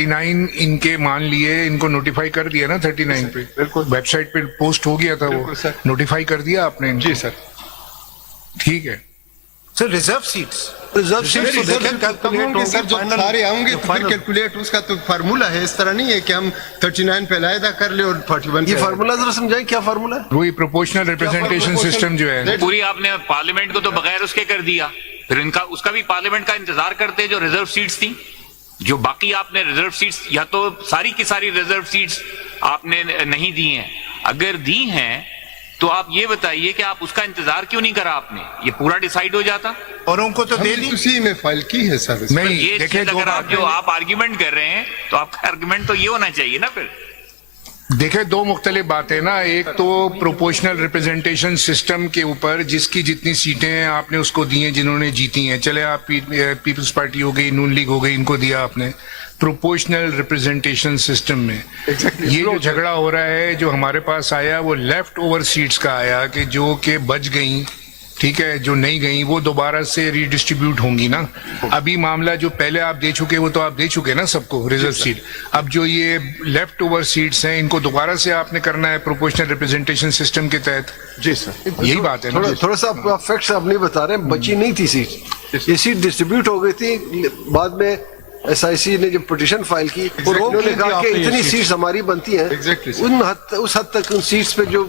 39 इनके मान लिए, इनको नोटिफाई कर दिया ना 39 पे, बिल्कुल वेबसाइट पे पोस्ट हो गया था वो, नोटिफाई कर दिया आपने इनको? जी सर। ठीक है सर रिजर्व सीट्स सर जो सारे आएंगे तो फिर कैलकुलेट उसका तो फार्मूला है, इस तरह नहीं है कि हम 39 पे अलहदा कर ले और 41 ये फार्मूला जरा समझाएं, क्या फार्मूला है? वही प्रोपोर्शनल रिप्रेजेंटेशन सिस्टम जो है। पूरी आपने पार्लियामेंट को तो बगैर उसके कर दिया, फिर इनका उसका भी पार्लियामेंट का इंतजार करते जो रिजर्व सीट्स थी, जो बाकी आपने रिजर्व सीट्स या तो सारी की सारी रिजर्व सीट्स आपने नहीं दी हैं, अगर दी हैं तो आप ये बताइए कि आप उसका इंतजार क्यों नहीं करा आपने, ये पूरा डिसाइड हो जाता। औरों को तो दे दी, उसी में फाइल की है सर। नहीं ये देखिए, चीज अगर आप जो आप आर्ग्यूमेंट कर रहे हैं तो आपका आर्ग्यूमेंट तो ये होना चाहिए ना फिर। देखिए दो मुख्तलिफ बातें ना, एक तो प्रोपोर्शनल रिप्रेजेंटेशन सिस्टम के ऊपर जिसकी जितनी सीटें आपने उसको दी हैं जिन्होंने जीती हैं, चले आप पीपल्स पार्टी हो गई, नून लीग हो गई, इनको दिया आपने प्रोपोर्शनल रिप्रेजेंटेशन सिस्टम में। ये जो झगड़ा हो रहा है जो हमारे पास आया वो लेफ्ट ओवर सीट्स का आया कि जो कि बच गई, ठीक है, जो नहीं गई वो दोबारा से रीडिस्ट्रीब्यूट होंगी ना। अभी मामला जो पहले आप दे चुके वो तो आप दे चुके ना सबको रिजर्व सीट, अब जो ये लेफ्ट ओवर सीट्स हैं इनको दोबारा से आपने करना है प्रोपोर्शनल रिप्रेजेंटेशन सिस्टम के तहत। जी सर, यही बात है ना। थोड़ा सा आप फैक्ट्स आप नहीं बता रहे, बची नहीं थी सीट, ये सीट डिस्ट्रीब्यूट हो गई थी। बाद में SIC ने जब पिटीशन फाइल की और उन्होंने कहा कि इतनी सीट्स हमारी बनती हैं, उस हद तक उन सीट्स पे जो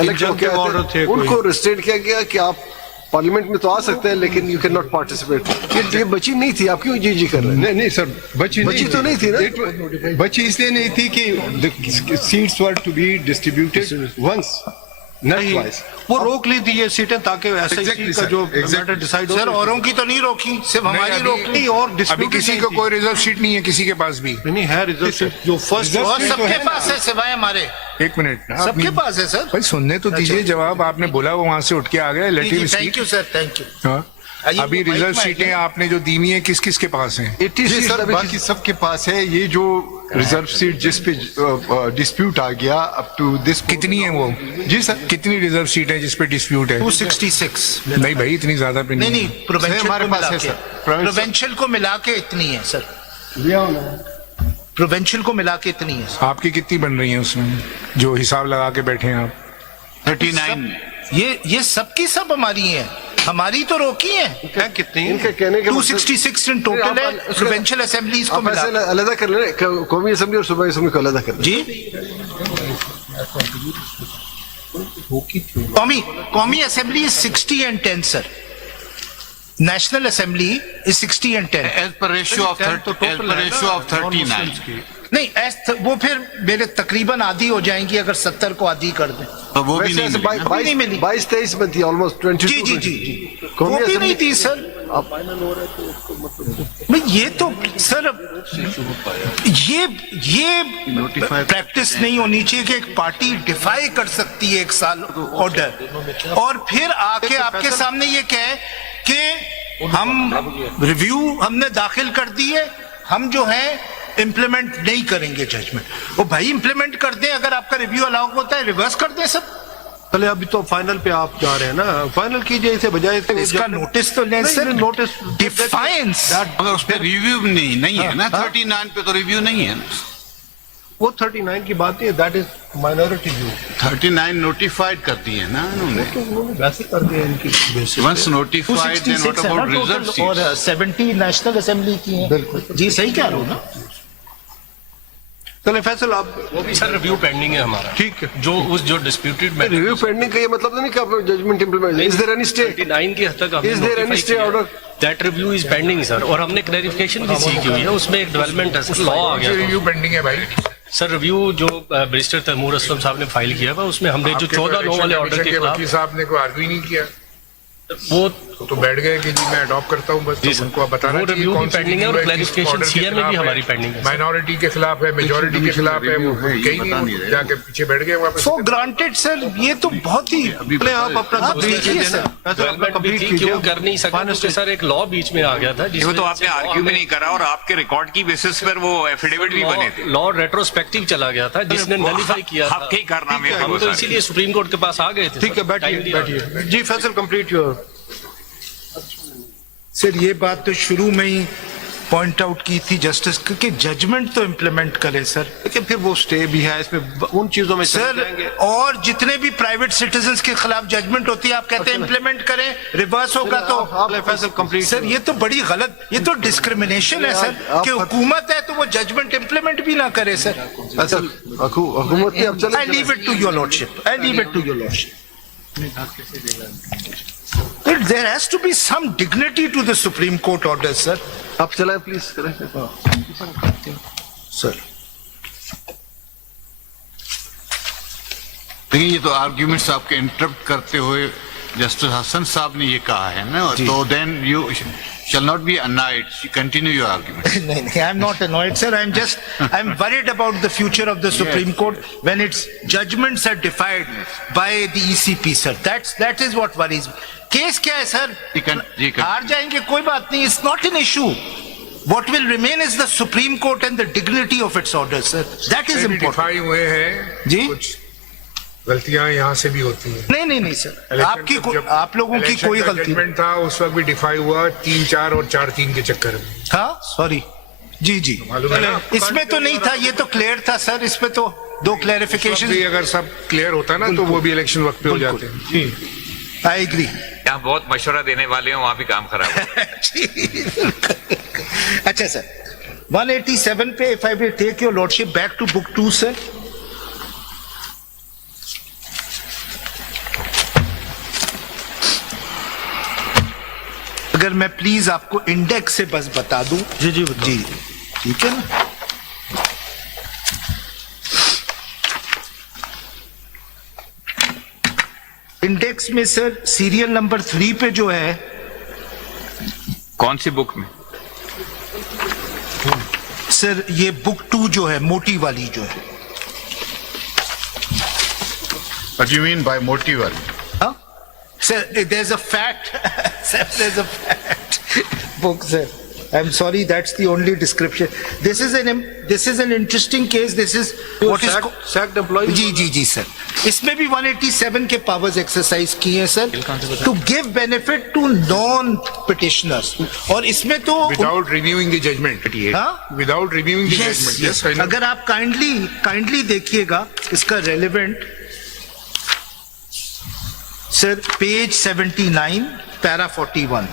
इलेक्शन के ऑर्डर थे उनको रिस्ट्रेंट किया गया कि आप पार्लियामेंट में तो आ सकते हैं लेकिन यू कैन नॉट पार्टिसिपेट। ये बची नहीं थी, आप क्यों जी कर रहे हैं? नहीं सर, बची तो नहीं थी ना। बची इसलिए नहीं थी कि seats were to be distributed once, नहीं वो रोक ली थी ये सीटें ताकि SIC का जो मैटर डिसाइड हो। सर औरों की तो नहीं रोकी, सिर्फ हमारी रोकी। और अभी किसी को कोई रिजर्व सीट नहीं है, किसी के पास भी नहीं है रिजर्व सीट जो फर्स्ट सबके पास है सिवाय हमारे। एक मिनट ना, सबके पास है सर। भाई सुनने तो दीजिए जवाब, आपने बोला वो वहां से उठ के आ गया। Thank you sir, thank you. अभी रिजर्व सीटें आपने जो दी हुई हैं किस किस के पास हैं? 80 सर बाकी सबके पास है। ये जो रिजर्व सीट जिस पे डिस्प्यूट आ गया अप टू दिस, कितनी है वो? जी सर, कितनी रिजर्व सीट है जिस पे डिस्प्यूट है? 266। नहीं भाई इतनी ज्यादा पे नहीं। नहीं प्रोवेंशियल को मिला के इतनी है सर, प्रोवेंशियल को मिला के इतनी है। आपकी कितनी बन रही है उसमें जो हिसाब लगा के बैठे हैं आप? 39। ये सबकी सब हमारी है, हमारी तो रोकी है। कितनी इनके कहने के 266 इन टोटल है प्रोविंशियल असेंबलीज को मिला। अलग कर ले, कौमी असेंबली और सूबाई असेंबली को अलग कर ले। जी कौमी assembly is 60 and 10 sir, national assembly is 60 and 10 as per ratio of 39। नहीं वो फिर मेरे तकरीबन आधी हो जाएंगी अगर 70 को आधी कर दें तो वो भी नहीं मिली। 22-23 बनती है, ऑलमोस्ट 22। जी वो भी नहीं थी सर। ये तो सर ये प्रैक्टिस नहीं होनी चाहिए कि एक पार्टी डिफाई कर सकती है एक साल ऑर्डर और फिर आके आपके सामने ये कहे कि हम रिव्यू हमने दाखिल कर दी है, हम जो है इम्प्लीमेंट नहीं करेंगे जजमेंट। वो भाई इम्प्लीमेंट कर दें, अगर आपका रिव्यू अलाउ होता है रिवर्स कर दें सब। चले अभी तो फाइनल पे आप जा रहे हैं ना, फाइनल कीजिए इसे बजाय इसका नोटिस तो लें सर, नोटिस डिफाइंस। अगर उस पर रिव्यू नहीं है ना, 39 पे तो रिव्यू नहीं है ना। वो 39 की बात है, that is minority view. 39 notified कर दिए ना उन्होंने, वैसे कर दिया इनकी once notified then what about reserve seats और 70 नेशनल असेंबली की हैं। बिल्कुल जी सही कह रहा हूं ना। चले फैसल आप वो भी सर रिव्यू पेंडिंग है हमारा, ठीक है। जो डिस्प्यूटेड मैटर रिव्यू पेंडिंग का ये मतलब नहीं कि आप judgement implement, is there any stay 39 की हद तक is there any stay order that review is pending sir. और हमने क्लैरिफिकेशन भी सीखी हुई है, उसमें एक डेवलपमेंट है सर, लॉ आ गया रिव्यू पेंडिंग है भाई सर। रिव्यू जो बैरिस्टर तैमूर असलम साहब ने फाइल किया था उसमें हमने जो 14/9 वाले ऑर्डर के खिलाफ, वकील साहब ने कोई आर्ग्यू नहीं किया, वो तो बैठ गए कि जी मैं अडॉप्ट करता हूं बस। तो उनको बताना चाहिए रिव्यू भी पेंडिंग है और क्लैरिफिकेशन सीएम में भी हमारी पेंडिंग है। माइनॉरिटी के खिलाफ है, मेजॉरिटी के खिलाफ है, वो कहीं नहीं जाके पीछे बैठ गए वापस। फॉर ग्रांटेड सर, ये तो बहुत ही आप अपना देखिए सर, क्यों कर नहीं सकते सर। एक लॉ बीच में आ गया था वो तो आपने आर्ग्यू भी नहीं करा और आपके रिकॉर्ड की बेसिस पर वो एफिडेविट भी बने थे। लॉ रेट्रोस्पेक्टिव चला गया था जिसने नलिफाई किया था, आपके ही कारनामे थे हम तो इसीलिए सुप्रीम कोर्ट के पास आ गए थे। ठीक है, बैठिए जी फैसल कंप्लीट योर। सर ये बात तो शुरू में ही पॉइंट आउट की थी जस्टिस कि जजमेंट तो इम्प्लीमेंट करे सर। लेकिन फिर वो स्टे भी है इसमें, उन चीजों में चले सर जाएंगे। और जितने भी प्राइवेट सिटीजन्स के खिलाफ जजमेंट होती है आप कहते हैं इम्प्लीमेंट करें, रिवर्स होगा तो फैसल कंप्लीट। सर ये तो बड़ी गलत, ये तो डिस्क्रिमिनेशन है सर कि हुकूमत है तो वो जजमेंट इम्प्लीमेंट भी ना करे सर। हुकूमत की अब चले। I leave it to your lordship. I leave it to your lordship. There has to be some dignity to the Supreme Court orders, sir. आप चलाएं प्लीज करें Sir. लेकिन ये तो आर्ग्यूमेंट्स आपके इंटरप्ट करते हुए जस्टिस हसन साहब ने ये कहा है ना, तो then you shall not be annoyed. Continue your argument. No, I'm not annoyed, sir. I'm worried about the future of the Supreme Court when its judgments are defied by the ECP, sir. That is what worries me. Case क्या है, sir? हार जाएंगे कोई बात नहीं. It's not an issue. What will remain is the Supreme Court and the dignity of its orders, sir. That is important. Defy हुए हैं जी? कुछ गलतियां यहाँ से भी होती हैं। नहीं सर, आप लोगों की कोई गलती नहीं। था उस वक्त भी डिफाई हुआ 3-4 और 4-3 के चक्कर में। हाँ सॉरी जी मालूम है ना? इसमें तो नहीं था, ये तो क्लियर था सर। इसमें तो दो क्लैरिफिकेशन भी अगर सब क्लियर होता ना तो वो भी इलेक्शन वक्त पे हो जाते हैं। I agree. यहाँ बहुत मशवरा देने वाले हैं, वहां भी काम खराब है। अच्छा सर, 187 पे if I will take your lordship back to book 2 sir. अगर मैं प्लीज आपको इंडेक्स से बस बता दूं। जी ठीक है ना। इंडेक्स में सर सीरियल नंबर 3 पे जो है, कौन सी बुक में? सर ये बुक 2 जो है, मोटी वाली जो है। What do you mean by motive? Huh? Sir, there's a fact. Sir, there's a fact book, sir. I'm sorry, that's the only description. This is an interesting case. This is what is sacked employee. जी sir. इसमें भी 187 के powers exercise किए हैं sir, to give benefit to non petitioners. और इसमें तो without reviewing the judgement. Without reviewing the judgement. Yes, अगर आप काइंडली देखिएगा इसका रेलेवेंट सर, पेज 79 पैरा 41।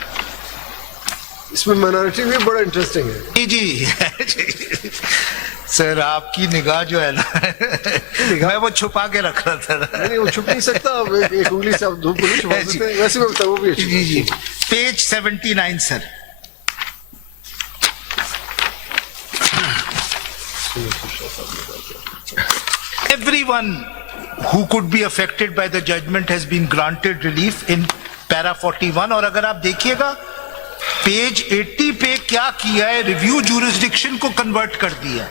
इसमें माइनॉरिटी भी बड़ा इंटरेस्टिंग है। जी सर, आपकी निगाह जो है ना, मैं वो छुपा के रख रहा था। नहीं वो छुप नहीं सकता, एक उंगली से आप धूप नहीं छुपा सकते। वैसे मैं बताऊं वो भी अच्छी। जी page 79 sir. Everyone who could be affected by the judgment has been granted relief in para 41। और अगर आप देखिएगा पेज 80 पे क्या किया है, रिव्यू ज्यूरिसडिक्शन को कन्वर्ट कर दिया।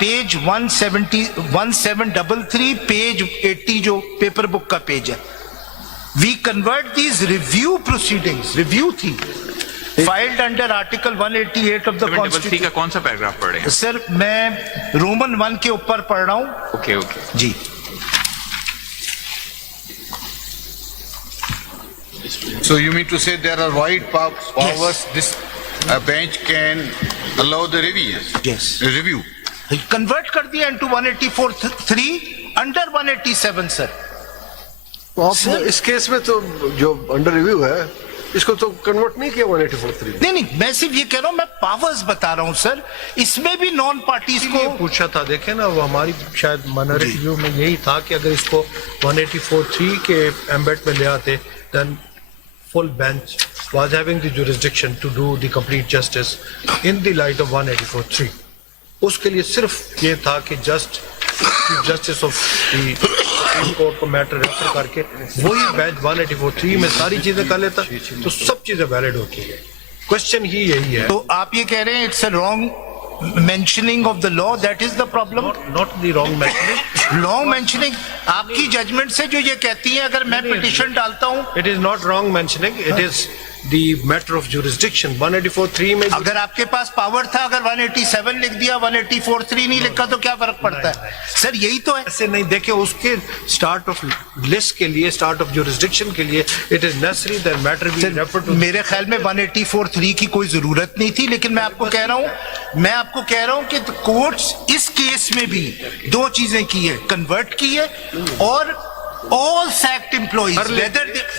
पेज 1733 पेज 80 जो पेपर बुक का पेज है, we convert these review proceedings, review थी filed under article 188 of the constitution का कौन सा पैराग्राफ पढ़ रहे हैं? सर मैं रोमन 1 के ऊपर पढ़ रहा हूं। ओके जी। So you mean to say there are wide powers this bench can allow the revisions? Yes. Review. Convert कर दिया इनटू 184(3) अंडर 187 सर। तो आप इस केस में तो जो अंडर रिव्यू है इसको तो कन्वर्ट नहीं किया 184(3)। नहीं, मैं सिर्फ ये कह रहा हूं, मैं पावर्स बता रहा हूं सर। इसमें भी नॉन पार्टीज को पूछा था। देखें ना, वो हमारी शायद माइनॉरिटी व्यू में यही था कि अगर इसको 184(3) के एम्बेड में ले आते, then full bench was having the jurisdiction to do the complete justice in the light of 184(3). उसके लिए सिर्फ ये था कि जस्टिस ऑफ सुप्रीम कोर्ट को मैटर रेफर करके वही बेंच 184(3) में सारी चीजें कर लेता तो सब चीजें वैलिड होती है। क्वेश्चन ही यही है। तो आप ये कह रहे हैं it's a wrong mentioning of the law, that is the problem? Not the wrong mentioning. Wrong mentioning आपकी जजमेंट से जो ये कहती है अगर मैं पिटीशन डालता हूं, It is not wrong mentioning. It is the matter of jurisdiction. 184(3 में अगर आपके पास पावर था, अगर 187 लिख दिया, 184(3 नहीं लिखा तो क्या फर्क पड़ता है? सर यही तो है। ऐसे नहीं देखे, उसके स्टार्ट ऑफ लिस्ट के लिए, स्टार्ट ऑफ jurisdiction के लिए it is necessary that matter be referred to. मेरे ख्याल में 184(3 की कोई जरूरत नहीं थी, लेकिन मैं आपको कह रहा हूं कि कोर्ट्स इस केस में भी दो चीजें की है, कन्वर्ट की है, और all sacked employees,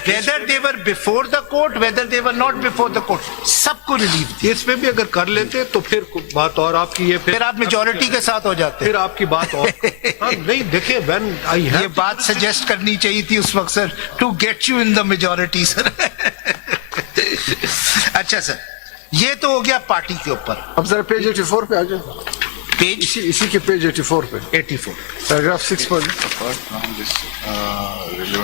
whether they were before the court, whether they were not before the court, सबको रिलीफ दी। इसमें भी अगर कर लेते तो फिर बात और आपकी ये फिर आप मेजोरिटी के साथ हो जाते। फिर आपकी बात और हाँ, नहीं देखिए when I have ये बात सजेस्ट करनी चाहिए थी उस वक्त sir, to get you in the majority sir. अच्छा सर, ये तो हो गया पार्टी के ऊपर। अब जरा पेज 84 पे आ जाओ, पेज इसी के पेज 84 पे 84 पैराग्राफ 6 पर Apart from this relevant